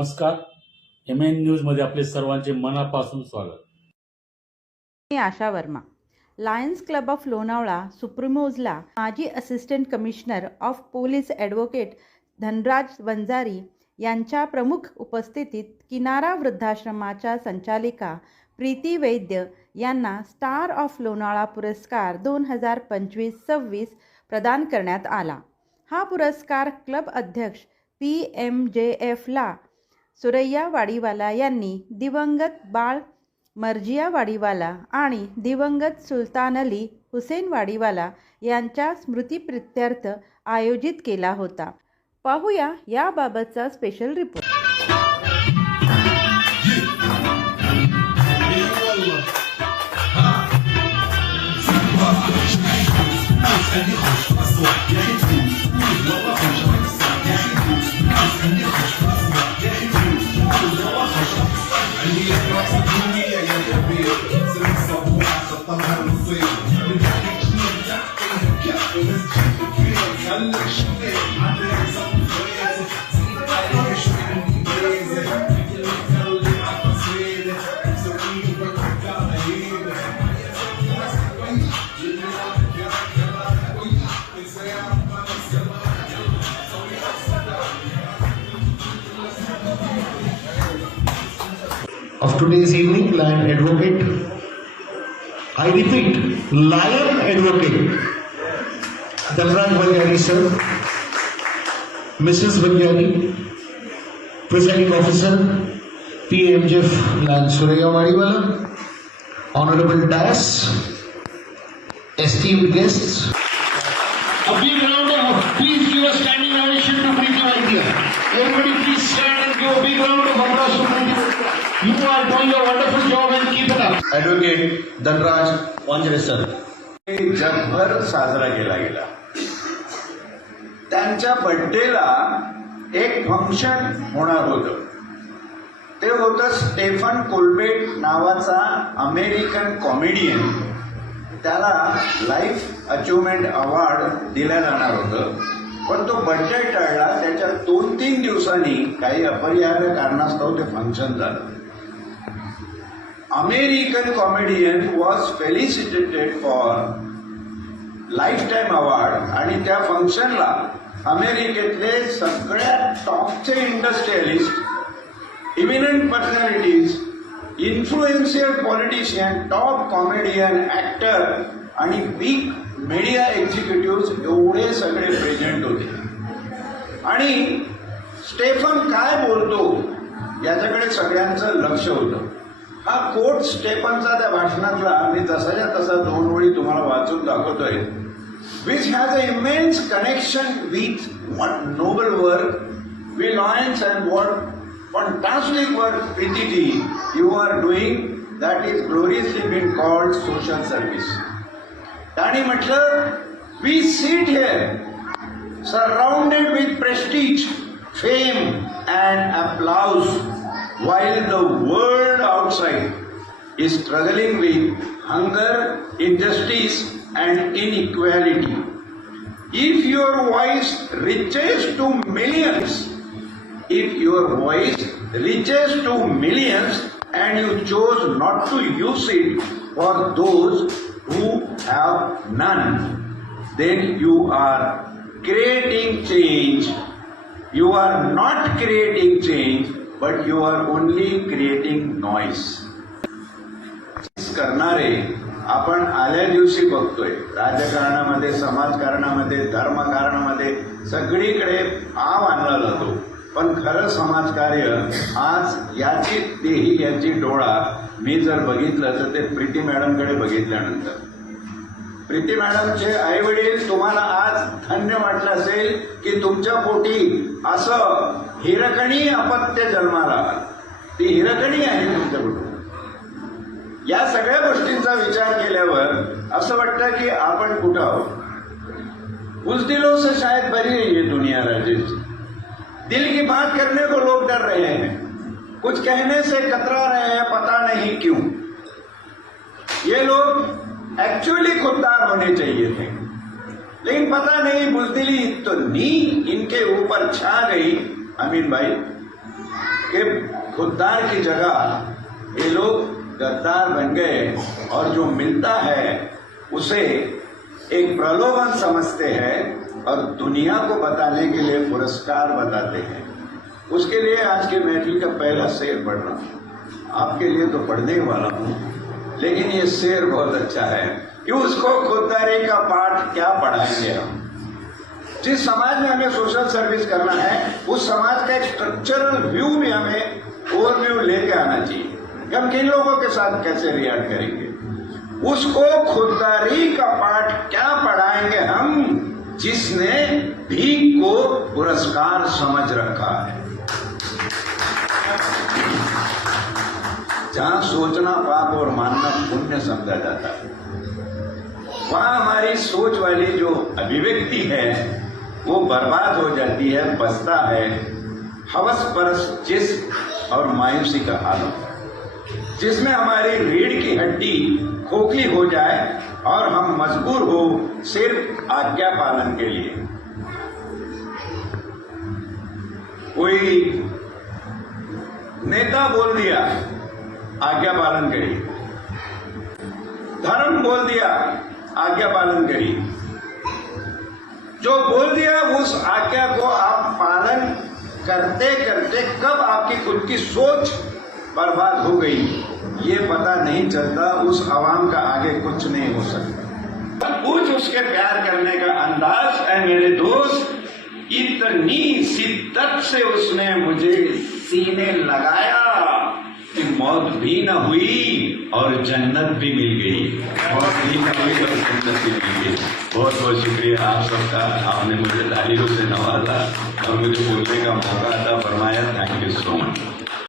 नमस्कार. MN news मध्ये आपले सर्वांचे मनापासून स्वागत. मी Asha Verma. Lions Club of Lonavala सुप्रीमोजला माजी assistant commissioner of police advocate Dhanraj Vanjari यांच्या प्रमुख उपस्थितीत किनारा वृद्धाश्रमाच्या संचालिका प्रीती वैद्य यांना स्टार ऑफ लोणावळा पुरस्कार 2025-26 प्रदान करण्यात आला. हा पुरस्कार क्लब अध्यक्ष PMJF ला सुरैया वाडीवाला यांनी दिवंगत बाळ मर्जिया वाडीवाला आणि दिवंगत सुलतान अली हुसेन वाडीवाला यांच्या स्मृतिप्रित्यर्थ आयोजित केला होता. पाहूया याबाबतचा special report. Of today's evening, Lion Advocate, I repeat, Lion Advocate, Dhanraj Vanyari sir, Mrs. Vanyari, Presiding Officer, PMJF Lion Suraya Wadiwala, Honorable Dais, esteemed guests. A big round of please give a standing ovation to Preeti Vaidya. Everybody please stand and give a big round of applause to Preeti. You are doing a wonderful job and keep it up. Advocate Dhanraj Vanjare sir जगभर साजरा केला गेला. त्यांच्या बर्थडेला एक function होणार होतं. ते होतं स्टेफन कोलबेट नावाचा अमेरिकन कॉमेडियन, त्याला लाईफ अचिव्हमेंट अवॉर्ड दिला जाणार होतं. पण तो बर्थडे टळला. त्याच्या 2-3 दिवसांनी काही अपरिहार्य कारणास्तव ते फंक्शन झालं. American comedian was felicitated for lifetime award आणि त्या फंक्शनला अमेरिकेतले सगळ्यात टॉपचे industrialist, eminent personalities, influential politician, top comedian, actor आणि बिग मीडिया एक्झिक्युटिव्ह एवढे सगळे प्रेझेंट होते. आणि स्टेफन काय बोलतो याच्याकडे सगळ्यांचं लक्ष होतं. हा कोट स्टेफनचा त्या भाषणातला मी तसाच्या तसा 2 ओळी तुम्हाला वाचून दाखवतोय. Which has a immense connection with what noble work we Lions and what fantastic work Preeti you are doing that is gloriously been called social service. आणि म्हटलं we sit here surrounded with prestige, fame and applause while the world outside is struggling with hunger, injustice and inequality. If your voice reaches to millions, and you chose not to use it for those who have none, then you are creating change. You are not creating change, but you are only creating noise. करणारे आपण आल्या दिवशी बघतोय. राजकारणामध्ये, समाजकारणामध्ये, धर्मकारणामध्ये सगळीकडे आव आणला जातो. पण खरं समाजकार्य आज याची देही याची डोळा मी जर बघितलं तर ते प्रीती मॅडमकडे बघितल्यानंतर. प्रीती मॅडमचे आई वडील तुम्हाला आज धन्य वाटलं असेल की तुमच्या पोटी असं हिरकणी अपत्य जन्माला. ती हिरकणी आहे तुमच्या कुटुंबात. या सगळ्या गोष्टींचा विचार केल्यावर असं वाटतं की आपण कुठं आहोत. उस दिलों से शायद बरी है ये दुनिया राजेश. दिल की बात करने को लोग डर रहे हैं, कुछ कहने से कतरा रहे हैं, पता नहीं क्यों. ये लोग एक्चुअली खुददार होने चाहिए थे, लेकिन पता नहीं बुजदिली तो नी इनके ऊपर छा गई. अमीन भाई कि खुददार की जगह ये लोग गद्दार बन गए और जो मिलता है उसे एक प्रलोभन समझते हैं और दुनिया को बताने के लिए पुरस्कार बताते हैं। उसके लिए आज के महफिल का पहला शेर पढ़ रहा हूं। आपके लिए तो पढ़ने ही वाला हूं, लेकिन ये शेर बहुत अच्छा है कि उसको खुददारी का पाठ क्या पढ़ाएंगे हम। जिस समाज में हमें सोशल सर्विस करना है उस समाज का एक स्ट्रक्चरल व्यू भी हमें ओवरव्यू लेके आना चाहिए कि हम किन लोगों के साथ कैसे रिएक्ट करेंगे। उसको खुददारी का पाठ क्या पढ़ाएंगे हम जिसने भीख को पुरस्कार समझ रखा है। जहां सोचना पाप और मानना पुण्य समझा जाता है, वहां हमारी सोच वाली जो अभिव्यक्ति है वो बर्बाद हो जाती है, बसता है हवस परस जिस्म और मायूसी का हालत, जिसमें हमारी रीढ़ की हड्डी खोखली हो जाए और हम मजबूर हो सिर्फ आज्ञा पालन के लिए। कोई नेता बोल दिया आज्ञा पालन करिए, धर्म बोल दिया आज्ञा पालन करिए। जो बोल दिया उस आज्ञा को आप पालन करते करते कब आपकी खुद की सोच बर्बाद हो गई ये पता नहीं चलता। उस आवाम का आगे कुछ नहीं हो सकता। कुछ उसके प्यार करने का अंदाज है मेरे दोस्त, इतनी शिद्दत से उसने मुझे सीने लगाया कि मौत भी न हुई और जन्नत भी मिल गई। मौत भी न हुई और जन्नत भी मिल गई। बहुत बहुत शुक्रिया आप सबका, आपने मुझे तालियों से नवाजा और मुझे बोलने का मौका अता फरमाया। Thank you so much.